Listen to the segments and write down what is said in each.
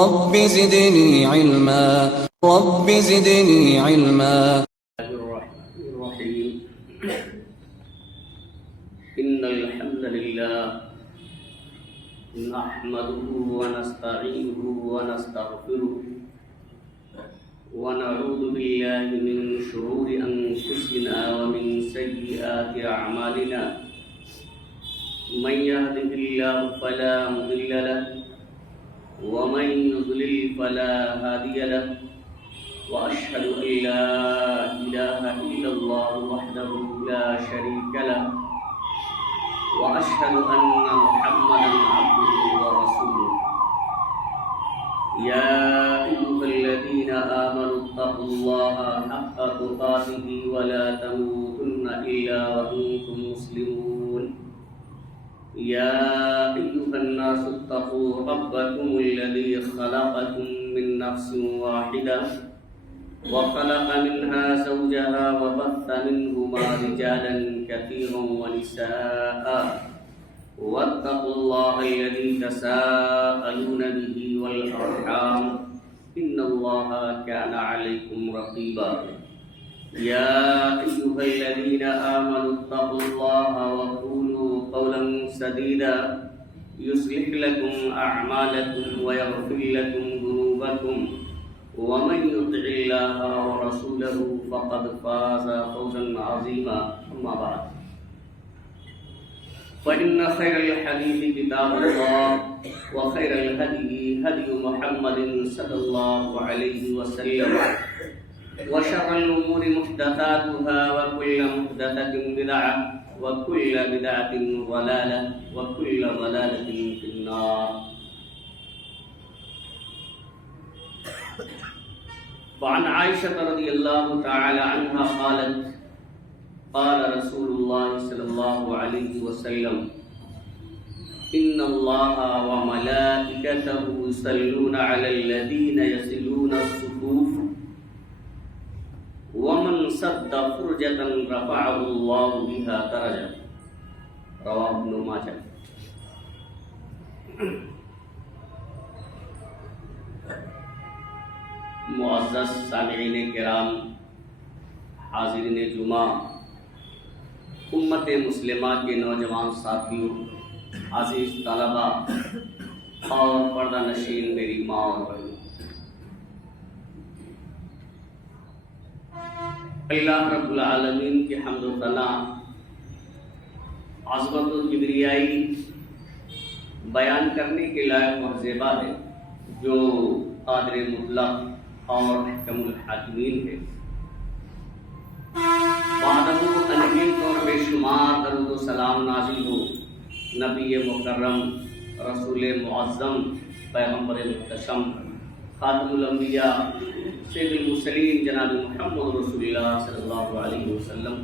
رب زدني علما رب زدني علما. الرحيم. إن الحمد لله نحمده ونستعينه ونستغفره ونعوذ بالله من شرور أنفسنا ومن سيئات أعمالنا. من يهده الله فلا مضل له ومن يضلل فلا هادي له. وأشهد أن لا إله إلا الله وحده لا شريك له وأشهد أن محمدا عبده ورسوله. يا أيها الذين آمنوا اتقوا الله حق تقاته ولا تموتن إلا وأنتم مسلمون. يا أيها الناس اتقوا ربكم الذي خلقكم من نفس واحدة وخلق منها زوجها وبث منهما رجالا كثيرا ونساء. واتقوا الله الذي تساءلون به والأرحام إن الله كان عليكم رقيبا. يا أيها الذين آمنوا اتقوا الله وقولوا قولا سديدا يصلح لكم أعمالكم ويغفر لكم ذنوبكم ومن يطع الله ورسوله فقد فاز فوزا عظيما. أما بعد فإن خير الحديث كتاب الله وخير الهدي هدي محمد صلى الله عليه وسلم وشر الأمور محدثاتها وكل محدثة بدعة وكل بدعة ضلالة وكل ضلالة في النار. وعن عائشة رضي الله تعالى عنها قالت قال رسول الله صلى الله عليه وسلم إن الله وملائكته يصلون على الذين يصلون الصفوف ومن سد فرجة رفعه الله بها درجة. رواه ابن ماجه. معزز سامعین کرام، حاضرین جمعہ، امت مسلمہ کے نوجوان ساتھیوں، عزیز طلبہ اور پردہ نشین میری ماں اور بہنوں، اللہ رب العالمین کی حمد و ثنا، عظمت و کبریائی بیان کرنے کے لائق اور زیبا ہے، جو قادر مطلق اور احکم الحاکمین ہے. وعدہ انگیز اور بے شمار درود و سلام نازل ہو نبی مکرم، رسول معظم، پیغمبر محتشم، خاتم الانبیاء، سید المرسلین جناب محمد رسول اللہ صلی اللہ علیہ وسلم.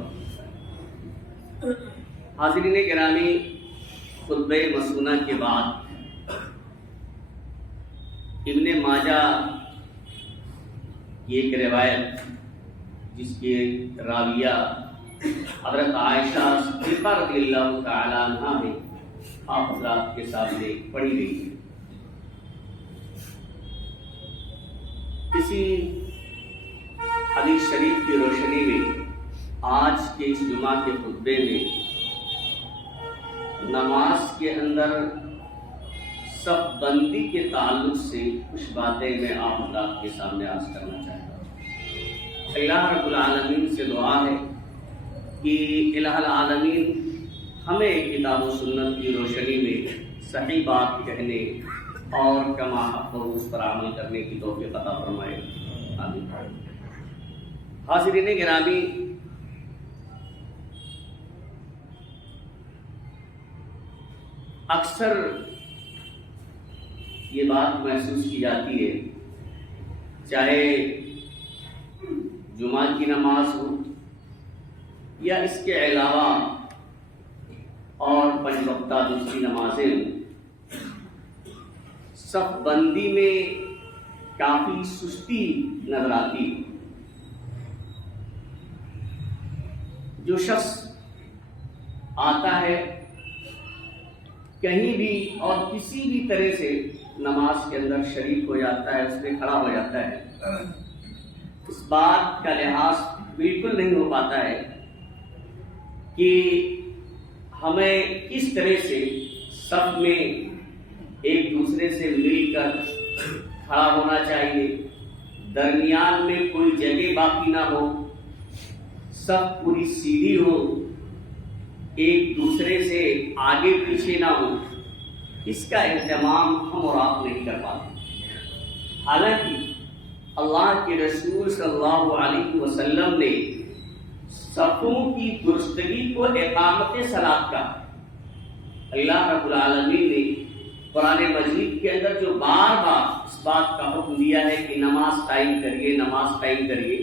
حاضرین گرامی، خطبہ مسنونہ کے بعد ابن ماجہ یہ ایک روایت جس کے راویہ حضرت عائشہ صدیقہ رضی اللہ تعالی عنہا ہے، آپ حضرات کے سامنے پڑھی گئی ہے. اسی حدیث شریف کی روشنی میں آج کے اس جمعہ کے خطبے میں نماز کے اندر صف بندی کے تعلق سے کچھ باتیں میں آپ حضرات کے سامنے عرض کرنا چاہتا ہوں. اللہ رب العالمین سے دعا ہے کہ الہ العالمین ہمیں کتاب و سنت کی روشنی میں صحیح بات کہنے اور کما حق و اس پر عمل کرنے کی توفیق عطا فرمائے. آمین. حاضرین گرامی، اکثر یہ بات محسوس کی جاتی ہے، چاہے جمعہ کی نماز ہو یا اس کے علاوہ اور 5 وقتہ دوسری نمازیں، صف بندی میں کافی سستی نظر آتی. جو شخص آتا ہے کہیں بھی اور کسی بھی طرح سے نماز کے اندر شریک ہو جاتا ہے، اس میں کھڑا ہو جاتا ہے، اس بات کا لحاظ بالکل نہیں ہو پاتا ہے کہ ہمیں کس طرح سے صف میں ایک دوسرے سے مل کر کھڑا ہونا چاہیے، درمیان میں کوئی جگہ باقی نہ ہو، صف پوری سیدھی ہو، ایک دوسرے سے آگے پیچھے نہ ہو، اس کا اہتمام ہم اور آپ نہیں کر پاتے۔ حالانکہ اللہ کے رسول صلی اللہ علیہ وسلم نے صفوں کی درستگی کو اقامت صلاۃ کا، اللہ رب العالمین نے قرآن مجید کے اندر جو بار بار اس بات کا حکم دیا ہے کہ نماز قائم کریے، نماز قائم کریے،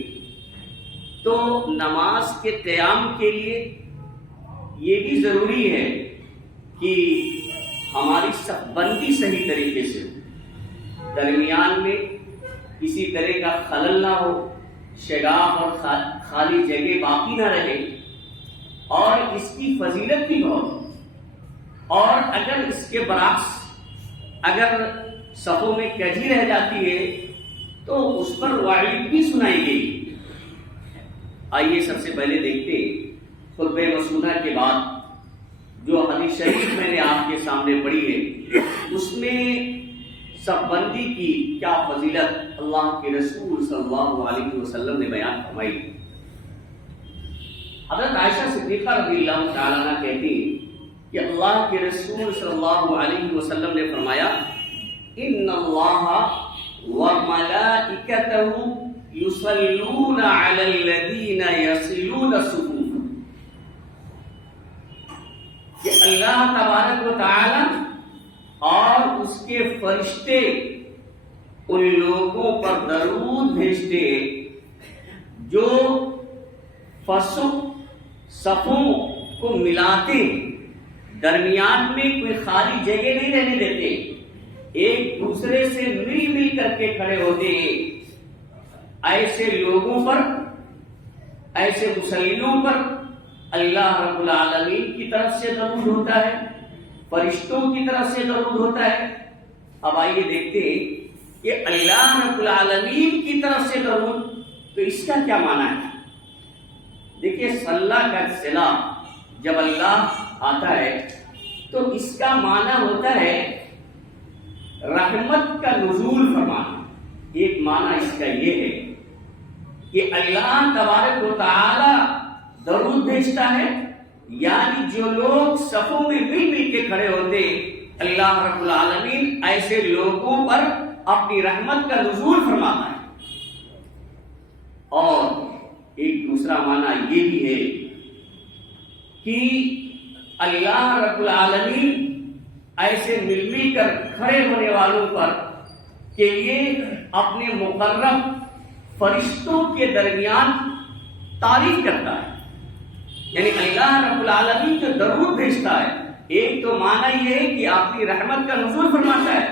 تو نماز کے قیام کے لیے یہ بھی ضروری ہے کہ ہماری صف بندی صحیح طریقے سے ہو، درمیان میں کسی طرح کا خلل نہ ہو، شگاف اور خالی جگہ باقی نہ رہے، اور اس کی فضیلت بھی بہت۔ اور اگر اس کے برعکس اگر صفوں میں کجی رہ جاتی ہے تو اس پر وعید بھی سنائی گئی۔ آئیے سب سے پہلے دیکھتے خطبہ مسنونہ کے بعد جو حدیث شریف میں نے آپ کے سامنے پڑھی ہے، اس میں صف بندی کی کیا فضیلت اللہ کے رسول صلی اللہ علیہ وسلم نے بیان فرمائی۔ حضرت عائشہ صدیقہ رضی اللہ تعالیٰ عنہ کہتی کہ اللہ کے رسول صلی اللہ علیہ وسلم نے فرمایا، ان اللہ وملائکتہ یصلون علی الذین یصلون الصفوف، کہ اللہ تبارک و تعالی اور اس کے فرشتے ان لوگوں پر درود بھیجتے جو صفوں کو ملاتے، درمیان میں کوئی خالی جگہ نہیں رہنے دیتے، ایک دوسرے سے مل مل کر کے کھڑے ہوتے ہیں۔ ایسے لوگوں پر، ایسے مسلمانوں پر اللہ رب العالمین کی طرف سے درود ہوتا ہے، فرشتوں کی طرف سے درود ہوتا ہے۔ اب آئیے دیکھتے ہیں کہ اللہ رب العالمین کی طرف سے درود، تو اس کا کیا معنی ہے؟ دیکھیے صلی کا صلہ جب اللہ آتا ہے تو اس کا معنی ہوتا ہے رحمت کا نزول فرمانا۔ ایک معنی اس کا یہ ہے کہ اللہ تبارک و تعالی درود بھیجتا ہے، یعنی جو لوگ صفوں میں مل مل کے کھڑے ہوتے، اللہ رب العالمین ایسے لوگوں پر اپنی رحمت کا نزول فرماتا ہے۔ اور ایک دوسرا معنی یہ بھی ہے کہ اللہ رب العالمین ایسے مل مل کر کھڑے ہونے والوں پر کے لیے اپنے مقرب فرشتوں کے درمیان تعریف کرتا ہے۔ یعنی اللہ رب العالمین جو درود بھیجتا ہے، ایک تو معنی یہ ہے کہ اپنی رحمت کا نزول فرماتا ہے،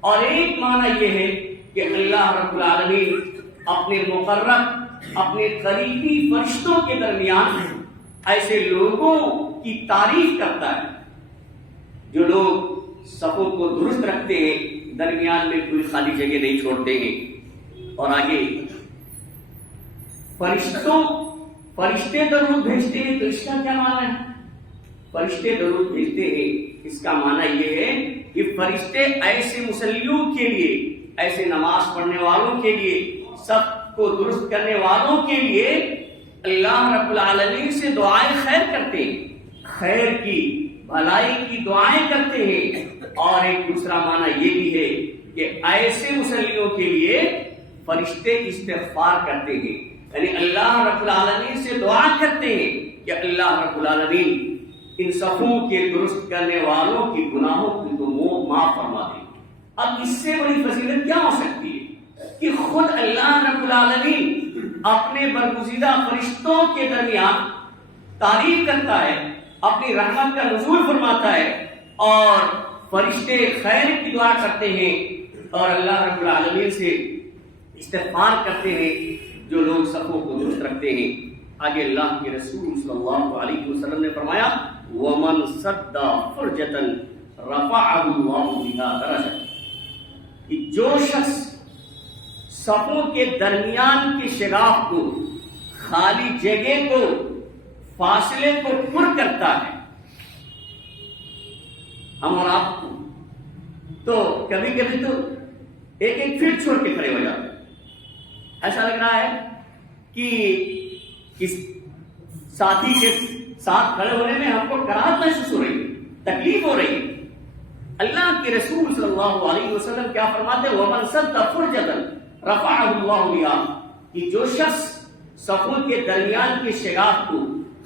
اور ایک معنی یہ ہے کہ اللہ رب العالمین اپنے مقرب، اپنے قریبی فرشتوں کے درمیان ایسے لوگوں کی تعریف کرتا ہے جو لوگ صفوں کو درست رکھتے ہیں، درمیان میں کوئی خالی جگہ نہیں چھوڑتے ہیں۔ اور آگے فرشتے درود بھیجتے ہیں، تو اس کا کیا معنی ہے؟ فرشتے درود بھیجتے ہیں، اس کا معنی یہ ہے کہ فرشتے ایسے مسلموں کے لیے، ایسے نماز پڑھنے والوں کے لیے، سب کو درست کرنے والوں کے لیے اللہ رب العالمین سے دعائیں خیر کرتے ہیں، خیر کی، بھلائی کی دعائیں کرتے ہیں۔ اور ایک دوسرا معنی یہ بھی ہے کہ ایسے مسلموں کے لیے فرشتے استغفار کرتے ہیں، یعنی اللہ رب العالمین سے دعا کرتے ہیں کہ اللہ رب العالمین ان صفوں کے درست کرنے والوں کی گناہوں کی تو معاف فرما دے۔ اب اس سے بڑی فضیلت کیا ہو سکتی ہے کہ خود اللہ رب العالمین اپنے برگزیدہ فرشتوں کے درمیان تعریف کرتا ہے، اپنی رحمت کا نزول فرماتا ہے، اور فرشتے خیر کی دعا کرتے ہیں اور اللہ رب العالمین سے استغفار کرتے ہیں جو لوگ صفوں کو درست رکھتے ہیں۔ آگے اللہ کے رسول صلی اللہ علیہ وسلم نے فرمایا، وَمَنْ سَدَّ فُرْجَةً رَفَعَهُ اللَّهُ بِهَا دَرَجَةً، کہ جو شخص صفوں کے درمیان کے شگاف کو، خالی جگہ کو، فاصلے کو پر کرتا ہے، ہم اور آپ کو، تو کبھی کبھی تو ایک ایک فٹ چھوڑ کے کھڑے ہو جاتے ہیں. ایسا لگ رہا ہے کہ کس ساتھی کے ساتھ کھڑے ہونے میں ہم کو کراہت محسوس ہو رہی ہے، تکلیف ہو رہی ہے. اللہ کے رسول صلی اللہ علیہ وسلم کیا فرماتے ہیں؟ وَمَنْ سَدَّ فُرْجَةً رَفَعَهُ اللَّهُ بِهَا، کہ جو شخص صفوں کے درمیان کے شگاف کو،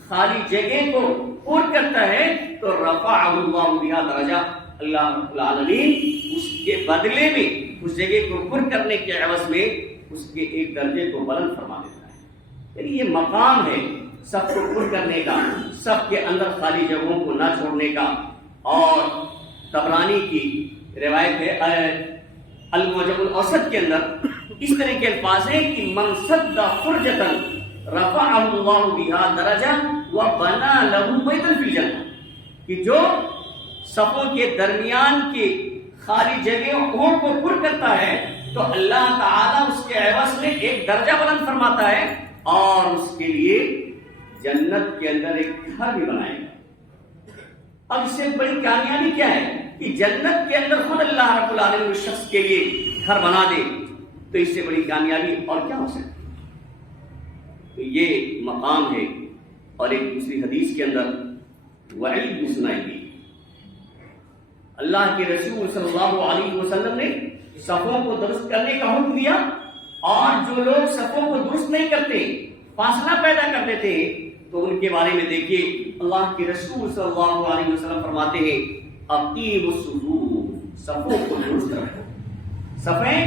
خالی جگہ کو پر کرتا ہے تو رفعه اللہ بها درجہ، اللہ رب العالمین اس کے بدلے میں، اس جگہ کو پر کرنے کے عوض میں اس کے ایک درجے کو بلند فرما دیتا ہے. یعنی یہ مقام ہے سب کو پر کرنے کا، سب کے اندر خالی جگہوں کو نہ چھوڑنے کا. اور طبرانی کی روایت ہے المعجم الاوسط کے اندر اس طرح کے الفاظ ہیں کہ من سد فرجۃ رفعہ اللہ بها درجہ وبنى له بیتا فی الجنہ، کہ جو صفوں کے درمیان کے خالی جگہوں کو پر کرتا ہے تو اللہ تعالیٰ اس کے عوض میں ایک درجہ بلند فرماتا ہے اور اس کے لیے جنت کے اندر ایک گھر بھی بنائے گا. اب اس سے بڑی کامیابی کیا ہے کہ جنت کے اندر خود اللہ رب العالمین اس شخص کے لیے گھر بنا دے، تو اس سے بڑی کامیابی اور کیا ہو سکتی؟ تو یہ مقام ہے. اور ایک دوسری حدیث کے اندر وعید بھی سنائی گئی. اللہ کے رسول صلی اللہ علیہ وسلم نے صفوں کو درست کرنے کا حکم دیا، اور جو لوگ صفوں کو درست نہیں کرتے، فاصلہ پیدا کرتے تھے، تو ان کے بارے میں دیکھیے اللہ کے رسول صلی اللہ علیہ وسلم فرماتے ہیں اقیموا الصفوف، صفوں کو درست رکھو، صفیں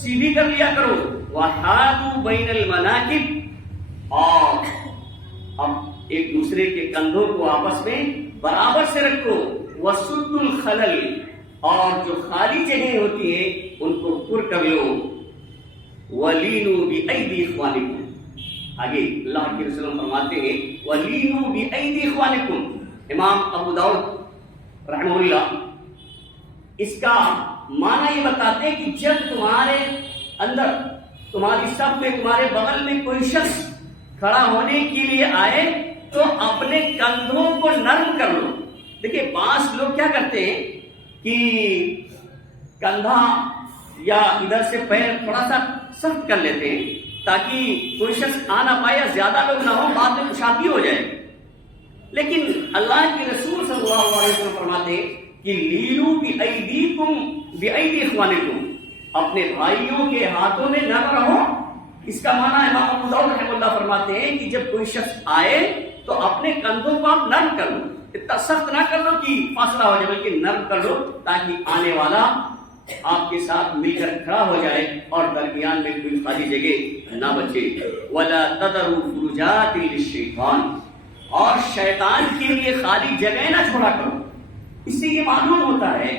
سیدھی کر لیا کرو. وحاذوا بین المناکب، اور اب ایک دوسرے کے کندھوں کو آپس میں برابر سے رکھو. وسدوا الخلل، اور جو خالی جگہیں ہوتی ہیں ان کو پر کر لو. ولینوا بأیدی اخوانکم، آگے اللہ کے رسول فرماتے ہیں وَلِینُوا بِأَیْدِی اخوانکم. امام ابو داؤد رحمہ اللہ اس کا معنی یہ بتاتے ہیں کہ جب تمہارے اندر، تمہاری صف میں، تمہارے بغل میں کوئی شخص کھڑا ہونے کے لیے آئے تو اپنے کندھوں کو نرم کر لو. دیکھیں بعض لوگ کیا کرتے ہیں کہ کندھا یا ادھر سے پیر تھوڑا سا سخت کر لیتے ہیں تاکہ کوئی شخص آ نہ پائے، زیادہ لوگ نہ ہو، بعد میں کشادگی ہو جائے. لیکن اللہ کے رسول صلی اللہ علیہ وسلم فرماتے ہیں کہ لیلو بأیدیکم بأیدی اخوانکم، اپنے بھائیوں کے ہاتھوں میں نرم رہو. اس کا معنی امام ابو داؤد رحمہ اللہ فرماتے ہیں کہ جب کوئی شخص آئے تو اپنے کندھوں کو آپ نرم کر لو، اتنا سخت نہ کر لو کہ فاصلہ ہو جائے، بلکہ نرم کر لو تاکہ آنے والا آپ کے ساتھ مل کر کھڑا ہو جائے اور درمیان میں کوئی خالی جگہ نہ بچے. وَلَا تَذَرُوا فُرُجَاتٍ لِلشَّيْطَانِ، اور شیطان کے لیے خالی جگہ نہ چھوڑا کرو. اس سے یہ معلوم ہوتا ہے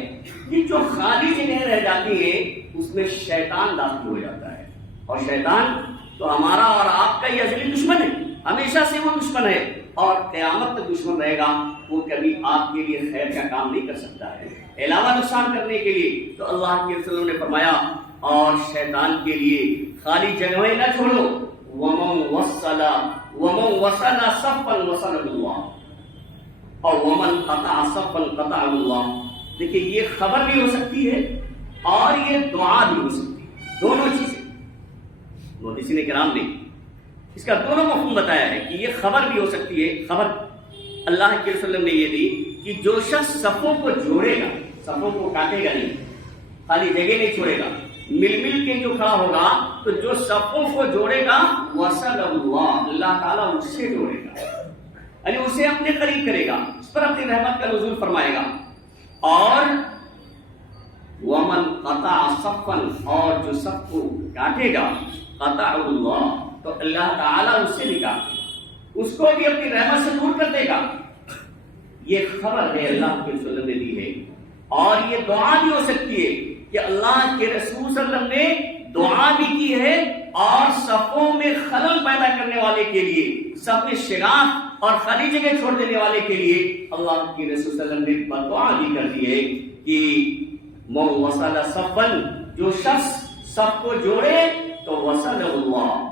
کہ جو خالی جگہ رہ جاتی ہے اس میں شیطان داخل ہو جاتا ہے، اور شیطان تو ہمارا اور آپ کا ہی ازلی دشمن ہے، ہمیشہ سے وہ دشمن ہے اور قیامت تک دشمن رہے گا. وہ کبھی آپ کے لیے خیر کا کام نہیں کر سکتا ہے، علاوہ نقصان کرنے کے لیے. تو اللہ کے رسول نے فرمایا اور شیطان کے لیے خالی جگہیں نہ چھوڑو. وَمَنْ وَصَلَ صَفًّا وَصَلَهُ اللَّهُ، اور وَمَنْ قَطَعَ صَفًّا قَطَعَهُ اللَّهُ. دیکھیں یہ خبر بھی ہو سکتی ہے اور یہ دعا بھی ہو سکتی ہے، دونوں چیزیں. محدثین کرام نے اس کا دونوں مفہوم بتایا ہے کہ یہ خبر بھی ہو سکتی ہے. خبر اللہ کے رسول نے یہ دی کہ جو شخص صفوں کو جوڑے گا، صفوں کو کاٹے گا نہیں، خالی جگہ نہیں چھوڑے گا، مل مل کے جو کھڑا ہوگا، تو جو صفوں کو جوڑے گا وصل اللہ، اللہ تعالیٰ اس سے جوڑے گا، یعنی اسے اپنے قریب کرے گا، اس پر اپنی رحمت کا نزول فرمائے گا. اور ومن قطع صفا، اور جو صف کو کاٹے گا، قطع اللہ، تو اللہ تعالیٰ اس سے نکال دے گا، اس کو بھی اپنی رحمت سے دور کر دے گا. یہ خبر ہے اللہ کے رسول نے دی ہے. اور یہ دعا بھی ہو سکتی ہے کہ اللہ کے رسول صلی اللہ علیہ وسلم نے دعا بھی کی ہے، اور صفوں میں خلل پیدا کرنے والے کے لیے، صف میں شگاف اور خالی جگہ چھوڑ دینے والے کے لیے اللہ کے رسول صلی اللہ علیہ وسلم نے بدعا بھی کر دی ہے کہ من وصل صفا جو شخص سب کو جوڑے تو وصل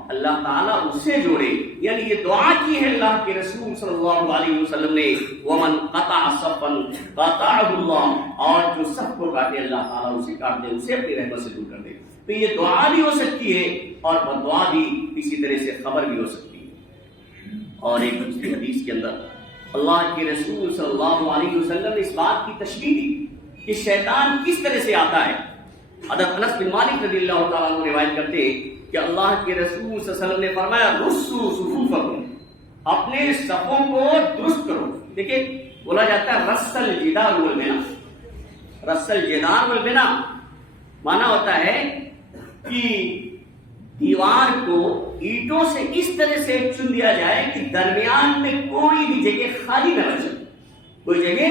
اللہ تعالیٰ اسے جوڑے. یعنی یہ دعا کی ہے اللہ کے رسول صلی اللہ علیہ وسلم نے. ومن قطع صفا قطعہ اللہ، اور جو سب کو کاٹے اللہ تعالیٰ اسے کاٹ دے، اسے اپنی رحمت سے دور کر دے. تو یہ دعا بھی ہو سکتی ہے اور بدعا بھی اسی طرح سے خبر بھی ہو سکتی ہے. اور ایک دوسری حدیث کے اندر اللہ کے رسول صلی اللہ علیہ وسلم نے اس بات کی تشریح دی کہ شیطان کس طرح سے آتا ہے. حضرت انس بن مالک رضی اللہ تعالیٰ عنہ روایت کرتے ہیں کہ اللہ کے رسول صلی اللہ علیہ وسلم نے فرمایا رسو صفوفکم، اپنے صفوں کو درست کرو. دیکھیں بولا جاتا ہے رسل جدار والبنا. رسل جدار والبنا مانا ہوتا ہے کہ دیوار کو اینٹوں سے اس طرح سے چن دیا جائے کہ درمیان میں کوئی بھی جگہ خالی نہ رہ جائے، کوئی جگہ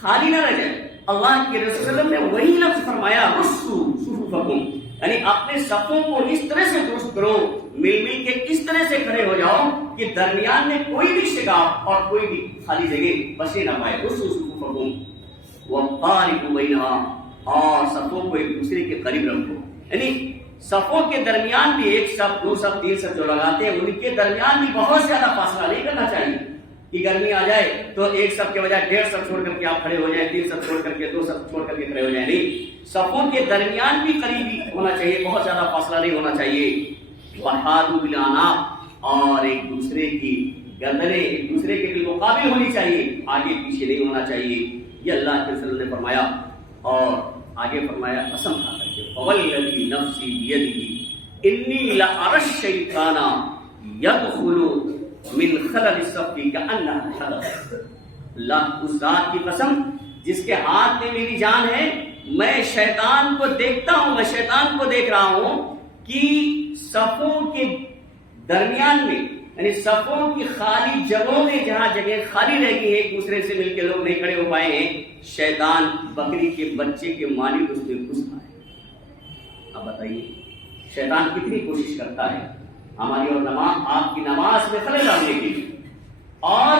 خالی نہ رہ جائے. اللہ کے رسول صلی اللہ علیہ وسلم نے وہی لفظ فرمایا رسو صفوفکم، یعنی اپنے صفوں کو اس طرح سے درست کرو، مل مل کے اس طرح سے کھڑے ہو جاؤ کہ درمیان میں کوئی بھی شگاف اور کوئی بھی خالی جگہ بچے نہ پائے. رسو صفوفکم وقاربوا بینہا، اور صفوں کو ایک دوسرے کے قریب رکھو. یعنی صفوں کے درمیان بھی ایک صف، دو صف، تین صف جو لگاتے ہیں ان کے درمیان بھی بہت زیادہ فاصلہ نہیں کرنا چاہیے کہ گرمی آ جائے تو ایک صف کے بجائے 1.5 صف چھوڑ کر کے آپ کھڑے ہو جائیں، 3 صف چھوڑ کر کے 2 صف چھوڑ کر کے کھڑے ہو جائیں. نہیں، صفوں کے درمیان بھی قریبی ہونا چاہیے، بہت زیادہ فاصلہ نہیں ہونا چاہیے. وحاذوا بالاعناق، اور ایک دوسرے کی گردنیں ایک دوسرے کے بالمقابل ہونی چاہیے، آگے پیچھے نہیں ہونا چاہیے. یہ اللہ کے رسول نے فرمایا. اور آگے فرمایا قسم کھا کر کے فوالذی نفسی بیدہ انی لأری الشیطان یدخل من خلل الصف کأنہ حلق. اللہ اس ذات کی قسم جس کے ہاتھ میں میری جان ہے، میں شیطان کو دیکھتا ہوں، میں شیطان کو دیکھ رہا ہوں کہ صفوں کے درمیان میں، یعنی صفوں کی خالی جگہوں میں جہاں جگہ خالی رہ گئی ہے، ایک دوسرے سے مل کے لوگ نہیں کھڑے ہو پائے ہیں، شیطان بکری کے بچے کے مانند اس میں گھس آئے. اب بتائیے شیطان کتنی کوشش کرتا ہے ہماری اور نماز، آپ کی نماز میں خلل ڈالنے کے لیے، اور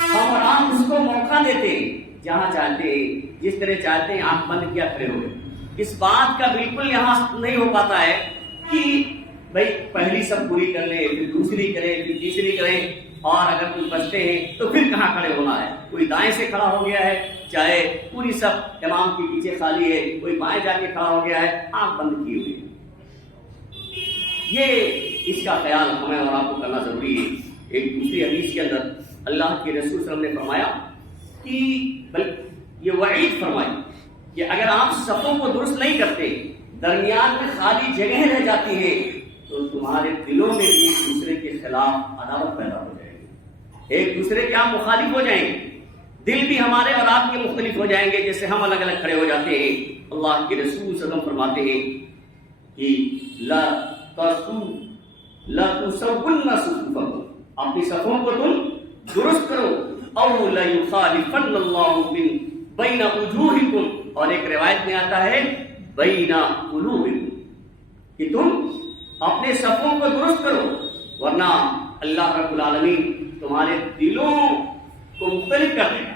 ہم اور آپ اس کو موقع دیتے ہیں جہاں چاہتے ہیں، جس طرح چاہتے ہیں. آنکھ بند کیا کھڑے ہوئے. اس بات کا بالکل یہاں نہیں ہو پاتا ہے کہ بھائی پہلی سب پوری کر لیں، پھر دوسری کریں، پھر تیسری کریں، اور اگر کچھ بچتے ہیں تو پھر کہاں کھڑے ہونا ہے. کوئی دائیں سے کھڑا ہو گیا ہے، چاہے پوری سب امام کے پیچھے خالی ہے، کوئی بائیں جا کے کھڑا ہو گیا ہے، آنکھ بند کی ہوئی. یہ اس کا خیال ہمیں اور آپ کو کرنا ضروری ہے. ایک دوسری حدیث کے اندر اللہ کے رسول صلی اللہ علیہ وسلم نے فرمایا کہ یہ وعید فرمائی کہ اگر آپ صفوں کو درست نہیں کرتے، درمیان میں خالی جگہ رہ جاتی ہے، تو تمہارے دلوں میں بھی ایک دوسرے کے خلاف عداوت پیدا ہو جائے گی، ایک دوسرے کے آپ مخالف ہو جائیں گے، دل بھی ہمارے اور آپ کے مختلف ہو جائیں گے، جیسے ہم الگ الگ کھڑے ہو جاتے ہیں. اللہ کے رسول صلی اللہ علیہ وسلم فرماتے ہیں کہ لا تسون صفوفکم، اپنی صفوں کو تم درست کرو. او لا یخالفن اللہ بین وجوہکم، اور ایک روایت میں آتا ہے بین قلوبکم، کہ تم اپنے صفوں کو درست کرو، ورنہ اللہ رب العالمین تمہارے دلوں کو مختلف کر دے گا،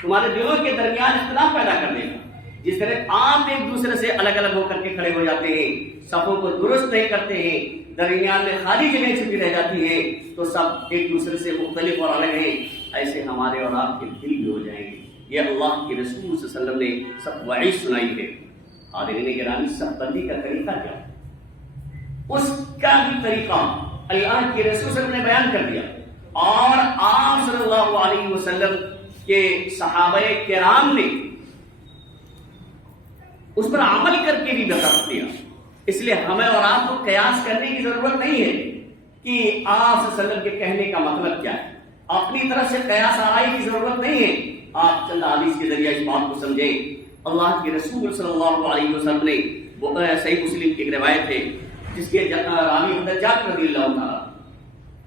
تمہارے دلوں کے درمیان اختلاف پیدا کر دے گا. جس طرح آپ ایک دوسرے سے الگ الگ ہو کر کے کھڑے ہو جاتے ہیں، صفوں کو درست نہیں کرتے ہیں، درمیان میں خالی جگہ چھپی رہ جاتی ہے، تو سب ایک دوسرے سے مختلف اور الگ ہیں، ایسے ہمارے اور آپ کے دل بھی ہو جائیں گے. یہ اللہ کے رسول صلی اللہ علیہ وسلم نے سب وعید سنائی ہے. حاضرین گرامی، صف بندی کا طریقہ کیا، اس کا بھی طریقہ اللہ کے رسول صلی اللہ علیہ وسلم نے بیان کر دیا، اور آپ صلی اللہ علیہ وسلم کے صحابہ کرام نے اس پر عمل کر کے بھی بتا دیا. اس لیے ہمیں اور آپ کو قیاس کرنے کی ضرورت نہیں ہے کہ آپ صلی اللہ علیہ وسلم کے کہنے کا مطلب کیا ہے، اپنی طرف سے قیاس آرائی کی ضرورت نہیں ہے. آپ چند حدیث کے ذریعے اس بات کو سمجھیں. اللہ کے رسول صلی اللہ علیہ وسلم نے صحیح مسلم کی ایک روایت ہے جس کے راوی حضرت جابر رضی اللہ تعالیٰ،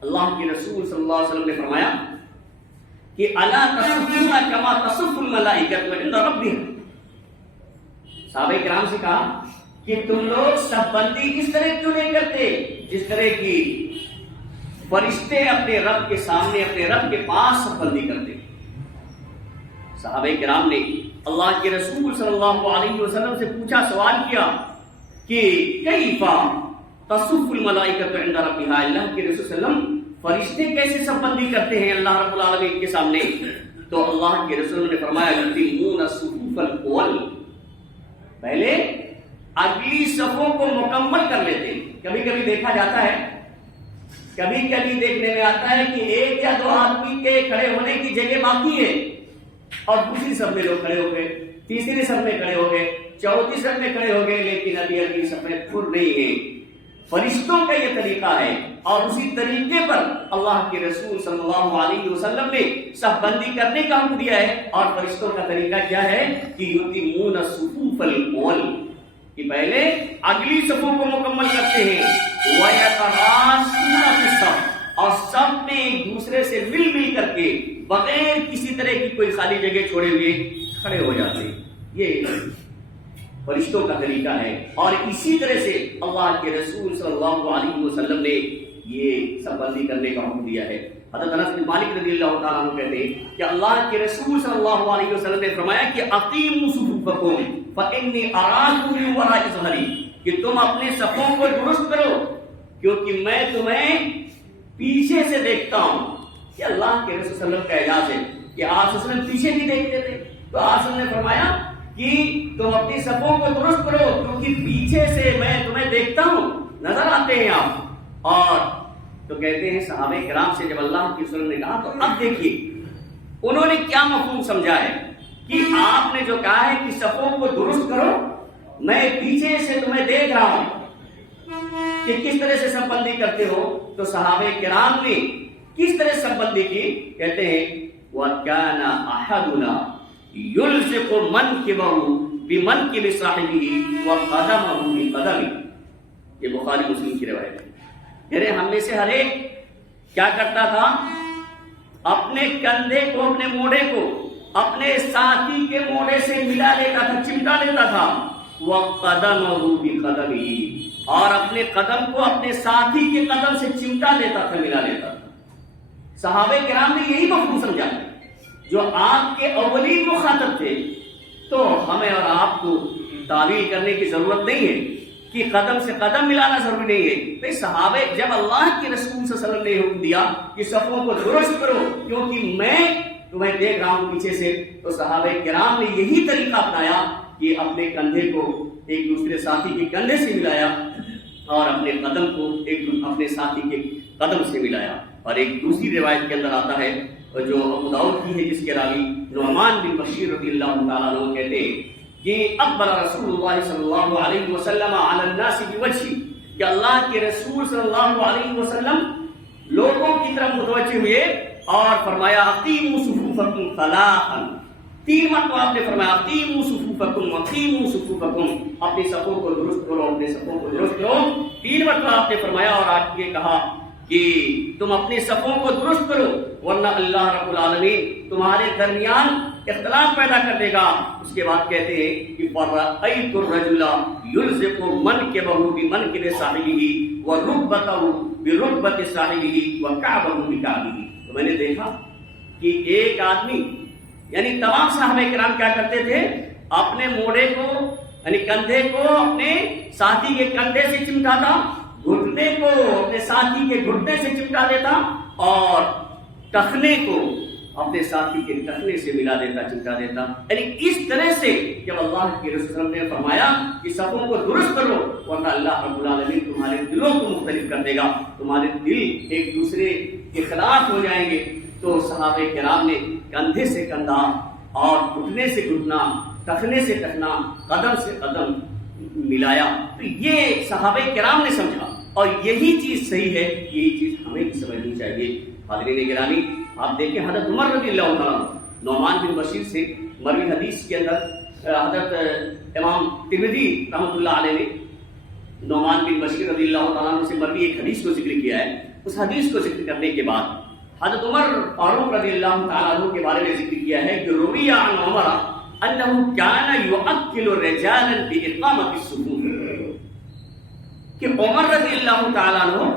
اللہ کے رسول صلی اللہ علیہ وسلم نے فرمایا کہ الا تصفون کما تصف الملائکۃ عند ربهم. صحابہ کرام سے کہا کہ تم لوگ صف بندی اس طرح کیوں نہیں کرتے جس طرح کی فرشتے اپنے رب کے سامنے، اپنے رب کے پاس صف بندی کرتے. صحابہ کرام نے اللہ کے رسول صلی اللہ علیہ وسلم سے پوچھا، سوال کیا کہ کیفا تصف الملائکۃ عند ربها، اللہ کے رسول صلی اللہ علیہ وسلم فرشتے کیسے صف بندی کرتے ہیں اللہ رب العالمین کے سامنے؟ تو اللہ کے رسول نے فرمایا یتمون الصفوف الاول، پہلے اگلی صفوں کو مکمل کر لیتے ہیں۔ کبھی کبھی دیکھا جاتا ہے، کبھی کبھی دیکھنے میں آتا ہے کہ ایک یا دو آدمی کے کھڑے ہونے کی جگہ باقی ہے اور دوسری صف میں لوگ کھڑے ہو گئے، تیسری صف میں کھڑے ہو گئے، چوتھی صف میں کھڑے ہو گئے، لیکن ابھی اگلی صف میں پر نہیں ہے۔ فرشتوں کا یہ طریقہ ہے، اور اسی طریقے پر اللہ کے رسول صلی اللہ علیہ وسلم نے صف بندی کرنے کا حکم دیا ہے۔ اور فرشتوں کا طریقہ کیا ہے کہ یتمون الصفوف الاول، کہ پہلے اگلی صفوں کو مکمل کرتے ہیں، وَيَتَرَاصُونَ فِي الصَّفِّ، اور سب میں ایک دوسرے سے مل مل کر کے بغیر کسی طرح کی کوئی خالی جگہ چھوڑے ہوئے کھڑے ہو جاتے ہیں۔ یہ فرشتوں کا طریقہ ہے، اور اسی طرح سے اللہ کے رسول صلی اللہ علیہ وسلم نے یہ صف بندی کرنے کا حکم دیا ہے۔ حضرت انس بن مالک رضی اللہ تعالیٰ عنہ کہتے ہیں کہ اللہ کے رسول صلی اللہ علیہ وسلم نے فرمایا کہ اقیموا صفوفکم فانی اراکم من وراء ظہری، کہ تم اپنے صفوں کو درست کرو کیونکہ میں تمہیں پیچھے سے دیکھتا ہوں۔ یہ اللہ کے رسول صلی اللہ علیہ وسلم کا اعجاز ہے کہ آپ صلی اللہ علیہ وسلم پیچھے نہیں دیکھتے تھے، تو آپ صلی اللہ علیہ وسلم نے فرمایا کہ تم اپنی صفوں کو درست کرو کیونکہ پیچھے سے میں تمہیں دیکھتا ہوں، نظر آتے ہیں آپ۔ اور تو کہتے ہیں صحابہ کرام سے جب اللہ کے رسول نے کہا تو اب دیکھیے انہوں نے کیا مفہوم سمجھا ہے کہ آپ نے جو کہا ہے کہ صفوں کو درست کرو، میں پیچھے سے تمہیں دیکھ رہا ہوں کہ کس طرح سے صف بندی کرتے ہو۔ تو صحابہ کرام نے کس طرح صف بندی کی؟ کہتے ہیں وَكَانَ أَحَدُنَا یلصق منکبہ بمنکب صاحبہ وقدمہ بقدمہ، یہ بخاری مسلم کی روایت ہے۔ یعنی ہم میں سے ہر ایک کیا کرتا تھا؟ اپنے کندھے کو، اپنے موڑے کو اپنے ساتھی کے موڑے سے ملا لیتا تھا، چمٹا لیتا تھا، وقدمہ بقدمہ، اور اپنے قدم کو اپنے ساتھی کے قدم سے چمٹا لیتا تھا، ملا لیتا تھا۔ صحابہ کرام نے یہی مفہوم سمجھا، جو آپ کے اولین مخاطب تھے، تو ہمیں اور آپ کو تعویل کرنے کی ضرورت نہیں ہے کہ قدم سے قدم ملانا ضروری نہیں ہے۔ بھئی صحابہ، جب اللہ کے رسول صلی اللہ علیہ وسلم نے حکم دیا کہ صفوں کو درست کرو کیونکہ میں تمہیں دیکھ رہا ہوں پیچھے سے، تو صحابہ کرام نے یہی طریقہ اپنایا کہ اپنے کندھے کو ایک دوسرے ساتھی کے کندھے سے ملایا اور اپنے قدم کو اپنے ساتھی کے قدم سے ملایا۔ اور ایک دوسری روایت کے اندر آتا ہے جو ابو داؤد کی ہے، جس کے راوی نعمان بن بشیر رضی اللہ تعالیٰ عنہ کہتے ہیں کہ اقبل رسول اللہ صلی اللہ علیہ وسلم علی الناس بوجہہ، کہ اللہ کے رسول صلی اللہ علیہ وسلم لوگوں کی طرف متوجہ ہوئے اور فرمایا اقیموا صفوفکم ثلاثا، 3 مرتبہ آپ نے فرمایا اقیموا صفوفکم اقیموا صفوفکم، اپنی صفوں کو درست کرو، اپنے صفوں کو درست کرو، 3 مرتبہ آپ نے فرمایا، اور آگے کہا کہ تم اپنے صفوں کو درست کرو ورنہ اللہ رب العالمین تمہارے درمیان اختلاف پیدا کر دے گا۔ اس کے بعد کہتے ہیں کہ فَرَأَيْتُ الرَّجُلَ يُلْزِقُ مَنْكِبَهُ بِمَنْكِبِ صَاحِبِهِ وَرُكْبَتَهُ بِرُكْبَتِ صَاحِبِهِ وَكَعْبَهُ بِكَعْبِهِ، تو میں نے دیکھا کہ ایک آدمی، یعنی تمام صحابہ کرام کیا کرتے تھے؟ اپنے موڑے کو یعنی کندھے کو اپنے ساتھی کے کندھے سے چمٹاتا، گھٹنے کو اپنے ساتھی کے گھٹنے سے چمٹا دیتا، اور ٹخنے کو اپنے ساتھی کے ٹخنے سے ملا دیتا، چمٹا دیتا۔ یعنی اس طرح سے جب اللہ کے رسول صلی اللہ علیہ وسلم نے فرمایا کہ صفوں کو درست کرو ورنہ اللہ رب العالمین تمہارے دلوں کو مختلف کر دے گا، تمہارے دل ایک دوسرے کے خلاف ہو جائیں گے، تو صحابہ کرام نے کندھے سے کندھا اور گھٹنے سے گھٹنا، ٹخنے سے ٹخنا، قدم سے قدم ملایا۔ تو یہ صحابہ کرام نے سمجھا، اور یہی چیز صحیح ہے، یہی چیز ہمیں بھی سمجھنی چاہیے۔ حاضرین گرامی، آپ دیکھیں حضرت عمر رضی اللہ عنہ نعمان بن بشیر سے مروی حدیث کے اندر حضرت امام ترمذی رحمۃ اللہ علیہ نے نعمان بن بشیر رضی اللہ تعالیٰ عنہ سے مروی ایک حدیث کو ذکر کیا ہے۔ اس حدیث کو ذکر کرنے کے بعد حضرت عمر فاروق رضی اللہ تعالیٰ عنہ کے بارے میں ذکر کیا ہے کہ روی عن عمر انه كان يؤكل رجالا باقامه الصفوف، کہ عمر رضی اللہ تعالیٰ عنہ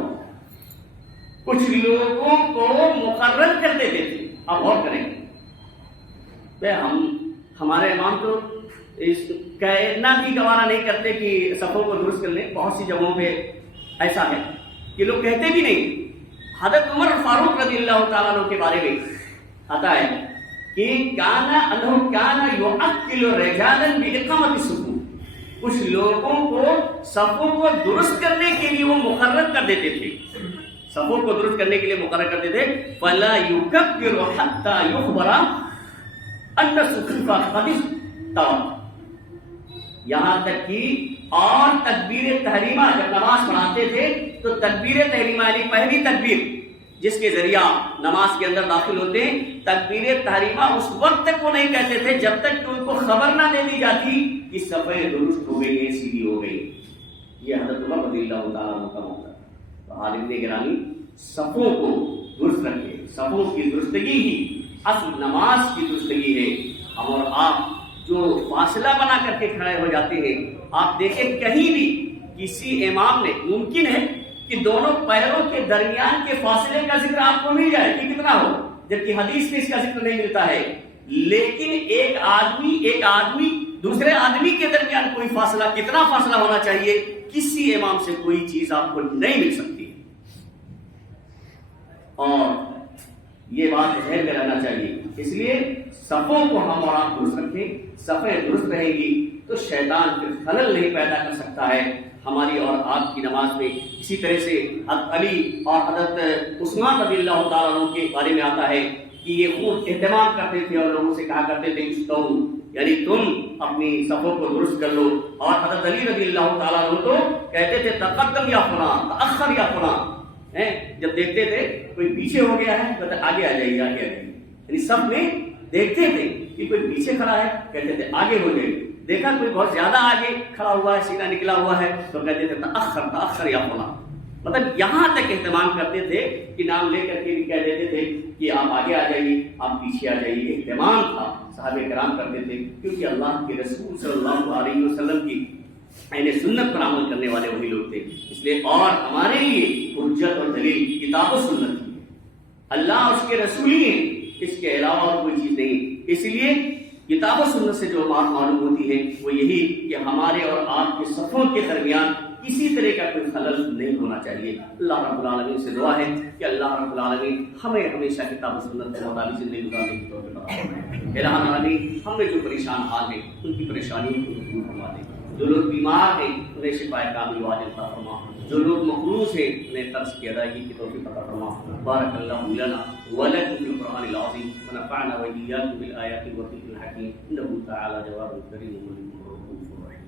کچھ لوگوں کو مقرر کر دیتے تھے۔ اب غور کریں، ہمارے امام تو کہنا بھی گوارا نہیں کرتے کہ صفوں کو درست کر لیں. بہت سی جگہوں پہ ایسا ہے کہ لوگ کہتے بھی نہیں. حضرت عمر فاروق رضی اللہ تعالیٰ عنہ کے بارے میں آتا ہے کہ کانا یعقل رجالا باقامت الصفوف. کچھ لوگوں کو صفوں کو درست کرنے کے لیے وہ مقرر کر دیتے تھے. صفوں کو درست کرنے کے لیے مقرر کرتے تھے. فلا یکبر حتى یخبر ان الصفوف قد استوت. یہاں تک کہ اور تکبیر تحریمہ جب نماز پڑھاتے تھے تو تکبیر تحریمہ یعنی پہلی تکبیر جس کے ذریعہ نماز کے اندر داخل ہوتے ہیں، تکبیر تحریمہ اس وقت تک وہ نہیں کہتے تھے جب تک کہ ان کو خبر نہ دے دی جاتی کہ صفیں درست ہو گئی ہیں، سیدھی ہو گئی. یہ حضرت عمر رضی اللہ تعالیٰ عنہ کا موقع ہے. تو حاضرین گرامی، صفوں کو درست رکھے. صفوں کی درستگی ہی اصل نماز کی درستگی ہے. ہم اور آپ جو فاصلہ بنا کر کے کھڑے ہو جاتے ہیں، آپ دیکھیں کہیں بھی کسی امام نے، ممکن ہے کہ دونوں پیروں کے درمیان کے فاصلے کا ذکر آپ کو مل جائے کہ کتنا ہو، جبکہ حدیث میں اس کا ذکر نہیں ملتا ہے. لیکن ایک آدمی دوسرے آدمی کے درمیان کوئی فاصلہ، کتنا فاصلہ ہونا چاہیے، کسی امام سے کوئی چیز آپ کو نہیں مل سکتی. اور یہ بات ذہن میں رہنا چاہیے. اس لیے صفوں کو ہم اور آپ درست رکھیں. صفیں درست رہیں گی تو شیطان پھر خلل نہیں پیدا کر سکتا ہے ہماری اور آپ کی نماز میں. اسی طرح سے حضرت علی اور حضرت عثمان رضی اللہ تعالیٰ عنہ کے بارے میں آتا ہے کہ یہ خوب اہتمام کرتے تھے اور لوگوں سے کہا کرتے تھے استو، یعنی تم اپنی صفوں کو درست کر لو. اور حضرت علی رضی اللہ تعالیٰ عنہ تو کہتے تھے تقدم یا فلاں، تأخر یا فلاں. جب دیکھتے تھے کوئی پیچھے ہو گیا ہے تو آگے آ جائیے، آگے آ جائیے. یعنی سب میں دیکھتے تھے کہ کوئی پیچھے کھڑا ہے، کہتے تھے آگے ہو جائے. دیکھا کوئی بہت زیادہ آگے کھڑا ہوا ہے، سینہ نکلا ہوا ہے، تو کہتے تھے تأخر یا فلاں. مطلب یہاں تک اہتمام کرتے تھے کہ نام لے کر کے بھی کہہ دیتے تھے کہ آپ آگے آ جائیے، آپ پیچھے آ جائیے. اہتمام تھا، صحابہ کرام کرتے تھے، کیونکہ اللہ کے رسول صلی اللہ علیہ وسلم کی یعنی سنت پر عمل کرنے والے وہی لوگ تھے. اس لیے اور ہمارے لیے حجت اور دلیل کتاب و سنت ہے. اللہ اور اس کے رسول ہی ہیں، اس کے علاوہ اور کوئی چیز نہیں. اس لیے کتاب و سنت سے جو بات معلوم ہوتی ہے وہ یہی کہ ہمارے اور آپ کے صفوں کے درمیان کسی طرح کا کوئی خلل نہیں ہونا چاہیے. اللہ رب العالمین سے دعا ہے کہ اللہ رب العالمین ہمیں ہمیشہ کتاب و سنت کے مطابق زندگی گزارنے کی توفیق عطا فرمائے. الہ العالمین ہم میں جو پریشان حال ہیں ان کی پریشانیوں کو دور فرما دے. جو لوگ بیمار ہیں انہیں شفا کامل واجب عطا فرما. جو لوگ مقروض ہیں انہیں قرض کی ادائیگی کی توفیق عطا فرما. بارک اللہ لنا ولکم فی القرآن العظیم ونفعنا وإیاکم بالآیات والذکر الحکیم انہ تعالی جواد کریم مجید رؤوف رحیم.